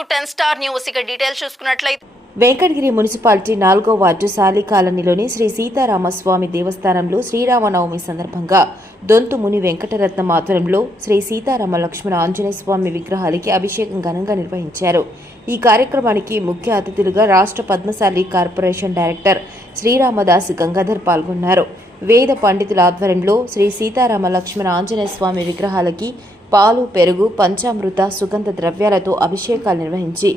To ten star news. ఇక details చూసుకున్నట్లయితే Venkatagiri municipality నాలుగో వార్డు సాలి కాలనీలోని శ్రీ సీతారామస్వామి దేవస్థానంలో శ్రీరామనవమి సందర్భంగా దొంతు ముని వెంకటరత్నం ఆధ్వర్యంలో శ్రీ సీతారామ లక్ష్మణ ఆంజనేయ స్వామి విగ్రహాలకి అభిషేకం ఘనంగా నిర్వహించారు. ఈ కార్యక్రమానికి ముఖ్య అతిథులుగా రాష్ట్ర పద్మశాలి కార్పొరేషన్ డైరెక్టర్ శ్రీరామదాస్ గంగాధర్ పాల్గొన్నారు. వేద పండితుల ఆధ్వర్యంలో శ్రీ సీతారామ లక్ష్మణ ఆంజనేయ స్వామి విగ్రహాలకి పాలు పెరుగు పంచామృత సుగంధ ద్రవ్యాలతో అభిషేకాలు నిర్వహించి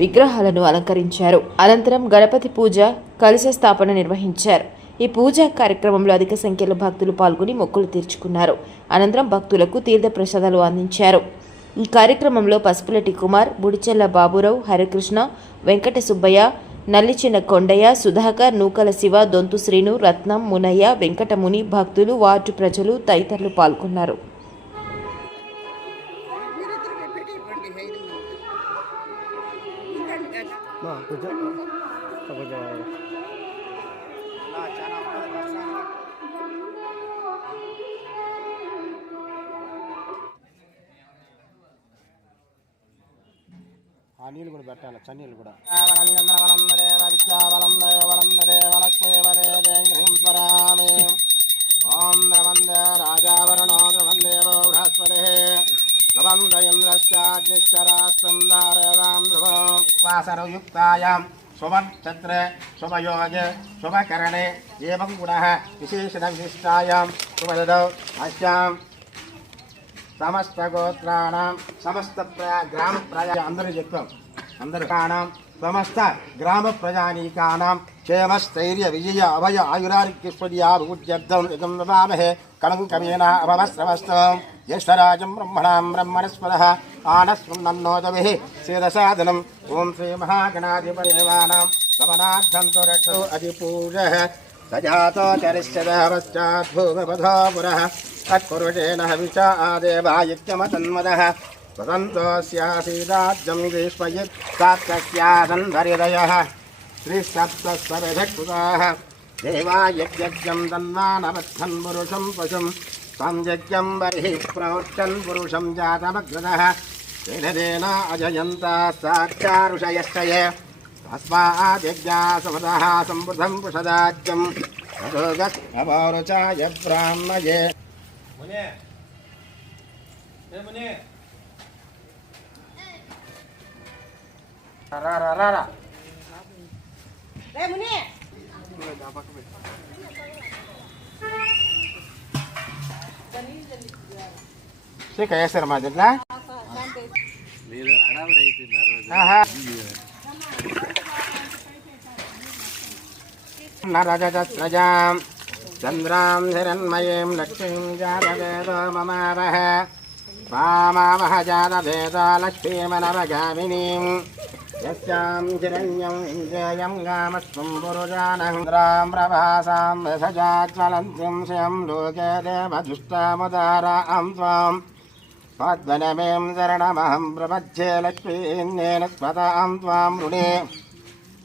విగ్రహాలను అలంకరించారు. అనంతరం గణపతి పూజ కలశ స్థాపన నిర్వహించారు. ఈ పూజా కార్యక్రమంలో అధిక సంఖ్యలో భక్తులు పాల్గొని మొక్కులు తీర్చుకున్నారు. అనంతరం భక్తులకు తీర్థ ప్రసాదాలు అందించారు. ఈ కార్యక్రమంలో పసుపులటి కుమార్ బుడిచెల్ల బాబురావు హరికృష్ణ వెంకట సుబ్బయ్య నల్లిచిన కొండయ్య సుధాకర్ నూకల శివ దొంతు శ్రీను రత్నం మునయ్య వెంకటముని భక్తులు వార్డు ప్రజలు తదితరులు పాల్గొన్నారు. నీళ్ళు కూడా పెట్టాలి చన్నీళ్ళు కూడా. ఓం ద్రవంద రాజావరణో ద్రవందేవో బృహస్పతి వాసరయుక్తాయాం శుభక్షత్రే శుభయోగే శుభకరణే ఏం గుణ విశేషణ విశిష్టాయాం శుభదౌ అస్యాం సమస్త గోత్రాణం సమస్త గ్రామ ప్రజా అందరూ చెప్తాం. అందరూ కాణం సమస్త గ్రామ ప్రజానీకానాం క్షేమస్థైర్య విజయ అభయ ఆయురారోగ్యశ్వర్యాభివృద్ధ్యర్థం నమామహే కణం కమేన అభవస్రవస్తం జ్యేష్ఠరాజం బ్రహ్మణాం బ్రహ్మణస్పద ఆనస్సున్నోదవిః సేదసాదనం ఓం శ్రీ మహాగణాధిపదేవానాం గమనార్థం రక్షో అధిపూజ. సజాతో చరిష్యదవశ్చాద్భూమపథో పురः తత్పురుషేణ హవిష ఆదేవాయుక్యమతన్మదः స్వతంత్రోస్యాసీదాజ్యం గ్రీష్మయిత్ సాత్కస్యాసన్వరిదయः శ్రీసప్తస్వరధకృతాः దేవాయజ్ఞం తన్వానబద్ధం పురుషం పశుం సంయజ్ఞం బర్హి ప్రవృచ్చన్ పురుషం జాతమగ్రదः తేన అజయంతా సాక్షారుషయశ్చయే తస్మాద్యజ్ఞాసమదः సంబుధం పుషదాజ్యం అపౌరుచాయ బ్రాహ్మయే రా రా రా రా శ్రీక వేస్తారు మా దీంట్లో ఆహా. నరజత్రజాం చంద్రాం హిరణ్మయీం లక్ష్మీం జాతవేదో మమావహ వామావహ జాతవేదో లక్ష్మీమనవగామినీం యస్యాం హిరణ్యం ఇంద్రియం గామస్వం పురుజానహంద్రాం ప్రభాసాం రసజాజ్వలంతిం శ్రియం లోకే దేవదుష్టాముదారాం త్వాం పద్మనమేం శరణమహం ప్రపద్యే లక్ష్మీన్యేన స్వతాం త్వాం రుణే ఆదిత్యవన్నే తపసోదిజాత వనస్పతి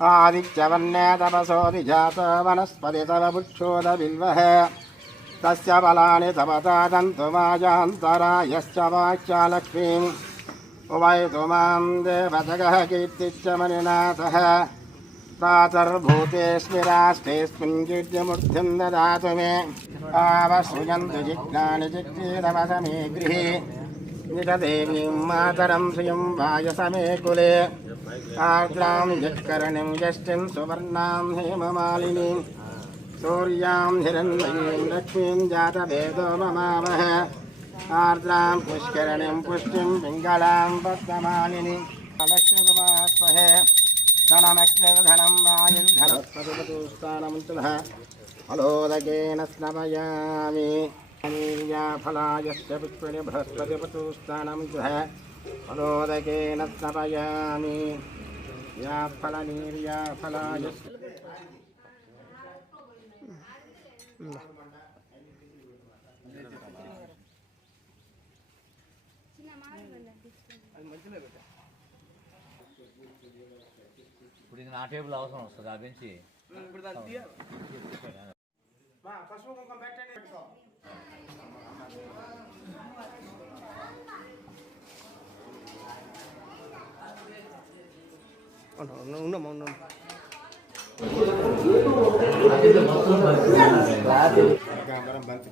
आदित्यवन्ने तपसो निजात वनस्पति तव पुक्षोदबिल्वः तस्य बलानि तपता दन्तुमायान्तरायश्च वाच्यालक्ष्मीम् उवयतु माँ देवजगः कीर्तिश्च मणिनाथः प्रातर्भूतेऽस्मिराष्टेऽस्मिन् कीर्तिमूर्तिं ददातु मे। आवश्रुयन्तु जिज्ञानि जिज्ञीरवसमे गृहे। निजदेवीं मातरं श्रियं वायसमे कुले। आर्द्रां यत्करणिं यष्टिं सुवर्णां सूर्यां लक्ष्मीं जातभेदो ममावह आर्द्रां पुष्करणिं पुष्टिं पिङ्गलां पद्ममालिनीं लक्ष्मीकुमास्महे धनमग्निर्धनं वायुर्धनस्पतिपतुस्थानं तुलः फलोदकेन स्नपयामि फलायस्य पुष्पिणि बृहस्पतिपतुस्थानं तुः फलोदकेन स्नपयामि యా ఫల ఇప్పుడు ఇది నా టేబుల్ అవసరం వస్తుంది ఆ బెంచి. పసుపు కుంకం పెట్టండి. ఉన్నాం ఉన్నాం మనం బంతి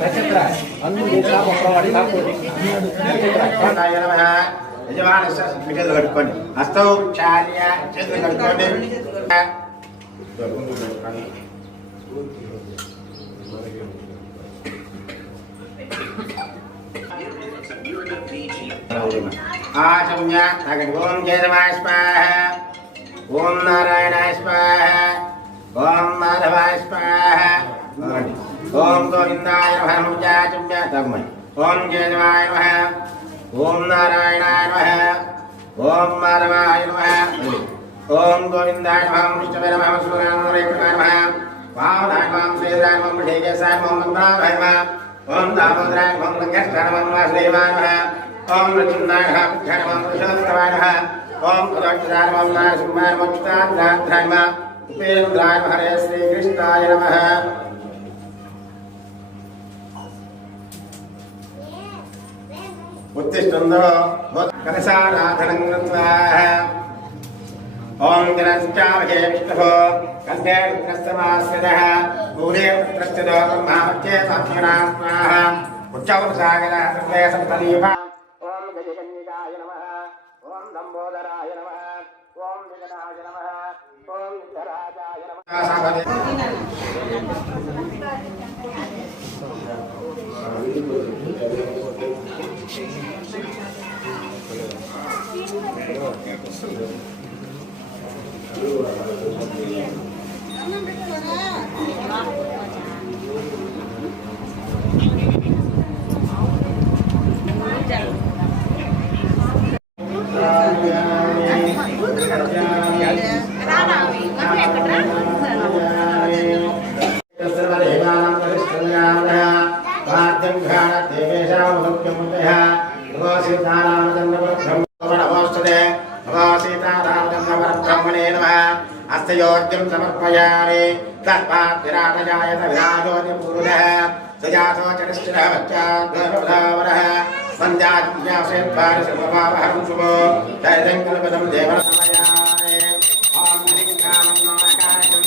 నక్షత్ర పనికిరావు అంటే చేతులు కట్టుకోండి హస్తం చార్య చేతులు కట్టుకోండి ఆచమ్య ఓం జయమాయ స్వాహ ఓం నారాయణాయ స్వాహ. ఓం మాధవాయ స్వాహ. ओम गोविंदाय नमः मुजाचुम्य तमय ओम जयवाय नमः। ओम नारायणाय नमः। ओम माधवाय नमः। ओम गोविंदाय नमः। विष्णवे नमः। सूर्याय नमः। वामनाय नमः। श्रीराय नमः। मृषिकेशाय नमः। मंगलाय नमः। ओम दामोदराय नमः। गंगेशाय नमः। वासुदेवाय नमः। ओम रुचिन्दाय नमः। पुष्याय नमः। पुरुषोत्तमाय नमः। ओम कदाचिदाय नमः। नासुमाय नमः चिताय नमः। उपेन्द्राय हरे श्रीकृष्णाय नमः। ఉత్తిష్టందో కలశానాథనం ఓం జనశ్చామహే విష్ణుః కందే రుద్రస్తమాశ్రితః భూరే రుద్రశ్చిదో బ్రహ్మావచ్చే సాక్షిణా స్వాహ. ఉచ్చౌరసాగర హృదయ సంతలీప ఓం గజగన్నిదాయ నమః. ఓం దంబోదరాయ నమః. ఓం విగణాయ నమః. ఓం విఘరాజాయ నమః. అన్నం పెట్టారా सजातो चरिष्ठिरवच्चाद्वरवरः वन्द्यात्म्यासेद्वारसमभावहंशुभो दैदङ्कुलपदं देवनसमयाय ॐ हरिङ्गामन्नाकायं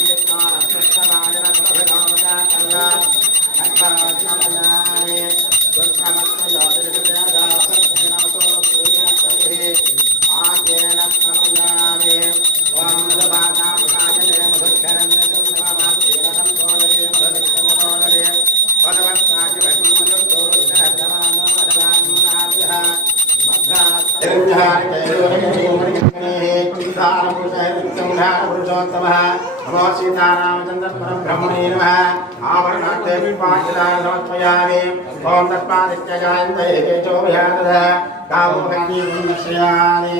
पुरुषोत्तमः नमो सीतारामचन्द्रपरब्रह्मणे नमः आभरणार्थे विपाकिलानोत्पयामि ॐ तत्पादित्यजायन्ते केचो विहारः कामोगानीश्रियाणि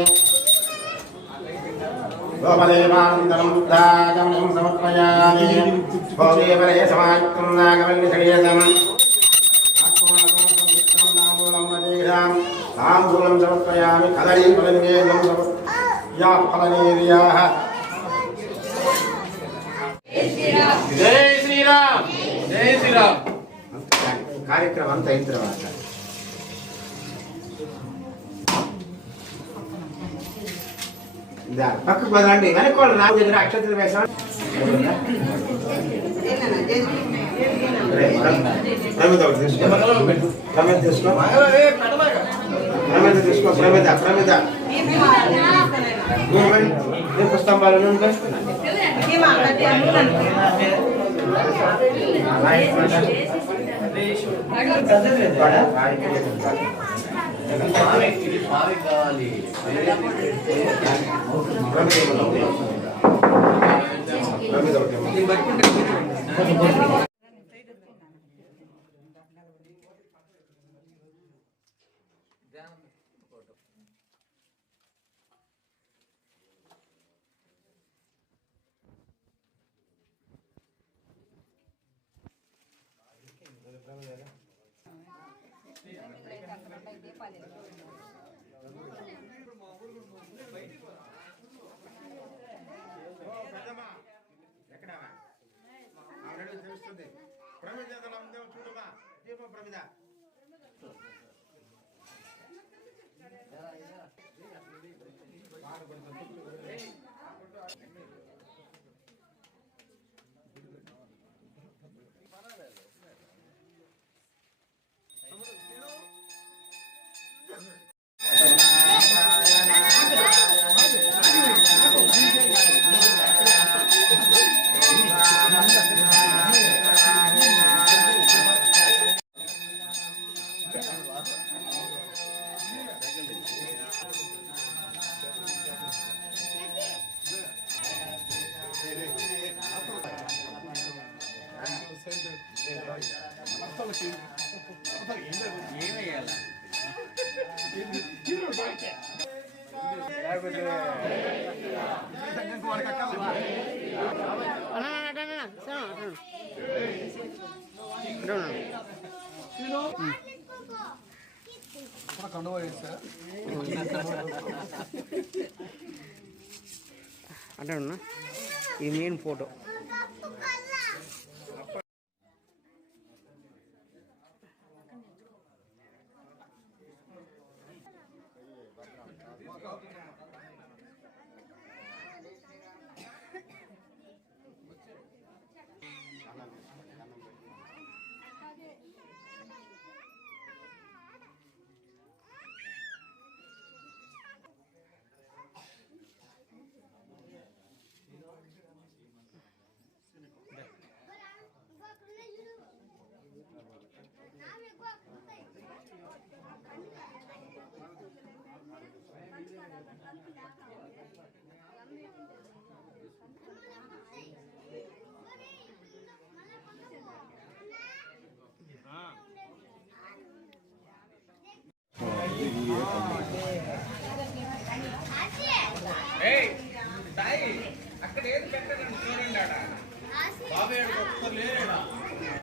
गोपदेवानन्दनं बुद्धागमनं समर्पयामि गोदेवरे समायुक्तं नागमन्यसङ्गीतम् ताम्बूलं समर्पयामि कदलीफलनिवेदनं समर्पया फलनीर्याः జై శ్రీరామ్ జై శ్రీరామ్ కార్యక్రమం అంతా అయిన తర్వాత ఇదా, పక్కకు వదలండి వెనకోళ్ళు నాకు దగ్గర అక్షత్రులు వేసాం ప్రమిద ఒకటి తీసుకో ప్రమిద తీసుకో ప్రమిద తీసుకో ప్రమిద ప్రమిద దీప స్తంభాలు ఉంటాయి స్వామి ఇది பிரமிதா கலாம் தேவ சூடுமா தீப பிரமிதா ఉన్నా ఇది మెయిన్ ఫోటో అక్కడ ఏది పెట్టండి చూడండి ఆడ బాబు ఏడుకో